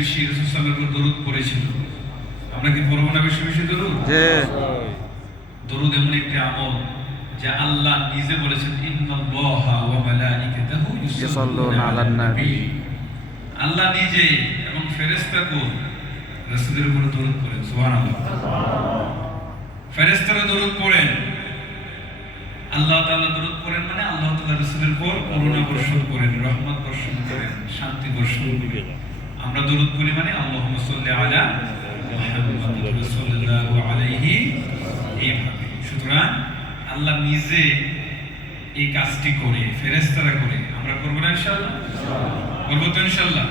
বেশি রাসূল সাল্লাল্লাহু আলাইহি ওয়াসাল্লামের উপর দরুদ পড়েছিল। আমরা কি পড়ব না বেশি বেশি দরুদ? দরুদ এমন একটি আমল যা আল্লাহ নিজে বলেছেন, ইন্নাল্লাহা ওয়া মালাইকাতাহু ইউসাল্লুনা আলান নবী। আল্লাহ নিজে এবং ফেরেশতাগণ রাসূলের উপর দরুদ পড়েন। সুবহানাল্লাহ। ফেরেশতারা দরুদ পড়েন, আল্লাহ তাআলা দরুদ পড়েন, মানে আল্লাহ তাআলা রাসূলের উপর করুণা বর্ষণ করেন, রহমত বর্ষণ করেন, শান্তি বর্ষণ করেন। আমরা দরুদ পড়ি মানে আল্লাহুম্মা সাল্লি আলা মুহাম্মাদ সাল্লাল্লাহু আলাইহি এইভাবে। সুতরাং আল্লাহ নিজে এই কাজটি করে, ফেরেশতারা করে। আমরা করব না ইনশাআল্লাহ? করব তো ইনশাআল্লাহ?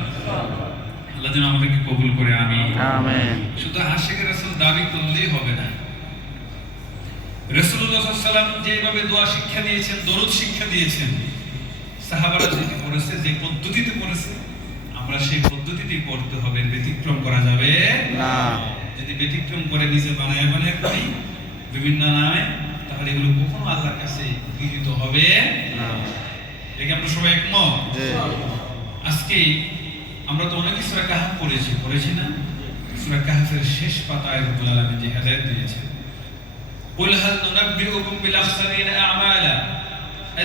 আল্লাহ যেন আমাদেরকে কবুল করে, আমিন। শুধু আশিকের রাসূল দাবি করলেই হবে না। রাসূলুল্লাহ সাল্লাল্লাহু আলাইহি ওয়াসাল্লাম যেভাবে দোয়া শিক্ষা দিয়েছেন, দরুদ শিক্ষা দিয়েছেন, সাহাবারা যেটি করেছে, যে পদ্ধতিতে করেছে, আমরা সেই পদ্ধতিতেই পড়তে হবে, ব্যতিক্রম করা যাবে না। যদি ব্যতিক্রম করে নিজে বানায় করি বিভিন্ন নামে, তাহলে এগুলো কখনো আল্লাহর কাছে গৃহীত হবে না। দেখি আমরা সবাই একমত? আজকে আমরা তো অনেক সূরা কাহফ পড়েছি না? সূরা কাহফের শেষ পাতায় রব্বুল আলামিন যে হেদায়েত দিয়েছেন, قل هل ننبئكم بالأخسرين أعمالا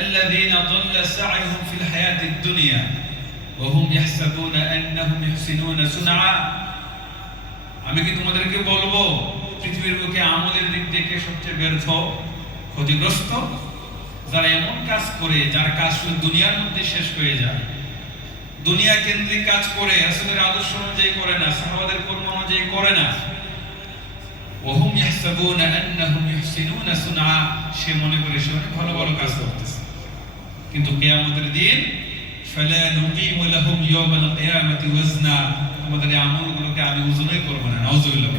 الذين ضل سعيهم في الحياة الدنيا وهم يحسبون أنهم يحسنون صنعا। আমি কি তোমাদেরকে বলবো পৃথিবীর বুকে আমলের দিক থেকে সবচেয়ে ব্যর্থ, ক্ষতিগ্রস্ত যারা এমন কাজ করে যার কাজ শুধু দুনিয়ার মধ্যে শেষ হয়ে যায়, দুনিয়া কেন্দ্রিক কাজ করে, রাসূলের আদর্শ অনুযায়ী করে না, সাহাবাদের কর্ম অনুযায়ী করে না। ওহুম ইয়াহসাবুনা আন্নাহুম ইহসিনুনা সুনআ, সে মনে করে সে অনেক ভালো ভালো কাজ করতেছে, কিন্তু কিয়ামতের দিন ফালা নুকিমু লাহুম ইয়াওমাল কিয়ামাতি ওয়াজনা, আমাদের এই আমলগুলোকে আমি ওজনই করব না। নাউজুবিল্লাহ।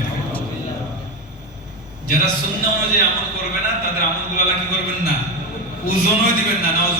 যারা সুন্নাহ অনুযায়ী আমল করবে না, তাদের আমলগুলো আল্লাহ কি করবেন না? ওজনই দিবেন না। নাউজুবিল্লাহ।